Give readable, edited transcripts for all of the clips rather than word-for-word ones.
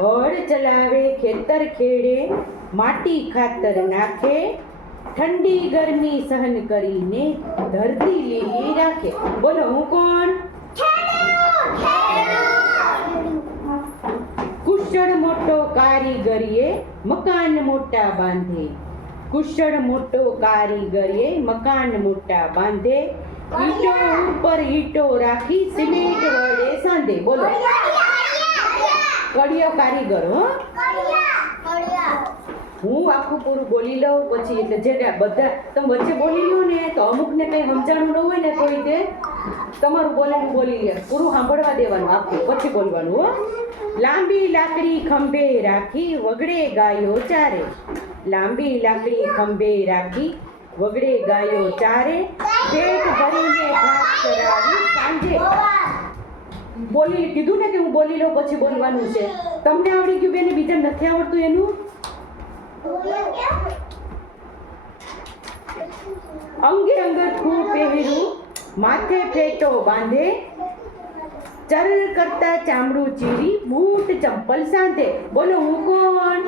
હળ ચલાવે ખેતર ખેડે, માટી ખાતર નાખે, ઠંડી ગરમી સહન કરીને ધરતી લીલી રાખે. બોલો હું કોણ? કુશળ મોટો કારીગરીએ મકાન મોટા બાંધે, કુશળ મોટો કારીગરીએ મકાન મોટા બાંધે, ઈંટો ઉપર ઈંટો રાખી સિમેન્ટ વડે સાંધે. બોલો કડિયો કારીગર. હો હું આખું પૂરું બોલી લઉં પછી એટલે જે બધા તમે વચ્ચે બોલી લો ને તો અમુકને કંઈ સમજાણું ન હોય ને તો તે તમારું બોલેલું બોલી લે, પૂરું સાંભળવા દેવાનું આખું પછી બોલવાનું. હો લાંબી લાકડી ખંભે રાખી વગડે ગાયો ચારે, લાંબી લાકડી ખંભે રાખી વગડે ગાયો ચારે, પેટ ભરીને ઘાસ ચરાવી સાંજે. બોલી કીધું ને કે હું બોલી લઉં પછી બોલવાનું છે. તમને આવડી ગયું બેને? બીજા નથી આવડતું એનું? અંગે અંગઠું પહેર્યું, માથે ફેટો બાંધે, ચર કરતા ચામડું ચીરી બૂટ ચંપલ સાંધે. બોલો હું કોણ?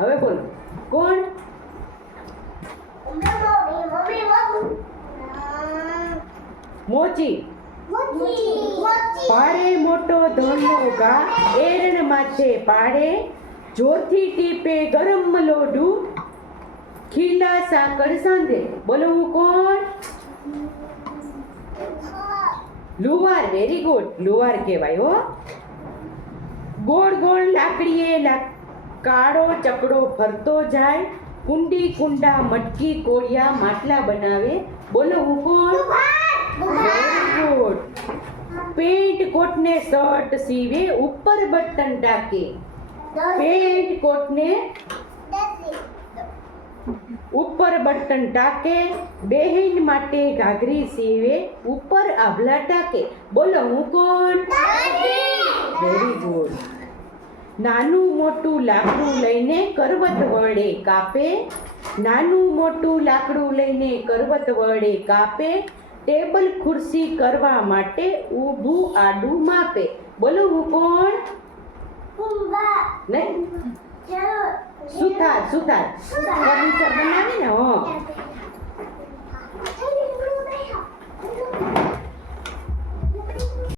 હવે બોલો કોણ? મોચી. પાડે મોટો ધોળનો ઘા, એરણ માથે પાડે, જોરથી ટીપે ગરમ લોઢું, ખીલા સાકર સાંધે. બોલો હું કોણ? લુવાર. વેરી ગુડ, લુવાર કહેવાય. હો ગોળ ગોળ લાકડીએ કાળો ચકડો ફરતો જાય, કુંડી કુંડા મટકી કોળિયા માટલા બનાવે. બોલો હું કોણ? Very good. પેન્ટ કોટને શર્ટ સીવે, ઉપર બટન ટાકે, પેન્ટ કોટને ઉપર બટન ટાકે, બહેન માટે ઘાઘરી સીવે, ઉપર આભલા ટાકે. બોલો હું કોણ? Very good. નાનું મોટું લાકડું લઈને કરવત વડે કાપે, નાનું મોટું લાકડું લઈને કરવત વડે કાપે, ટેબલ ખુરશી કરવા માટે ઊભું આડું માપે. બોલો હું કોણ? નહીં, સુથાર. સુથાર ફર્નિચર બનાવે ને. હો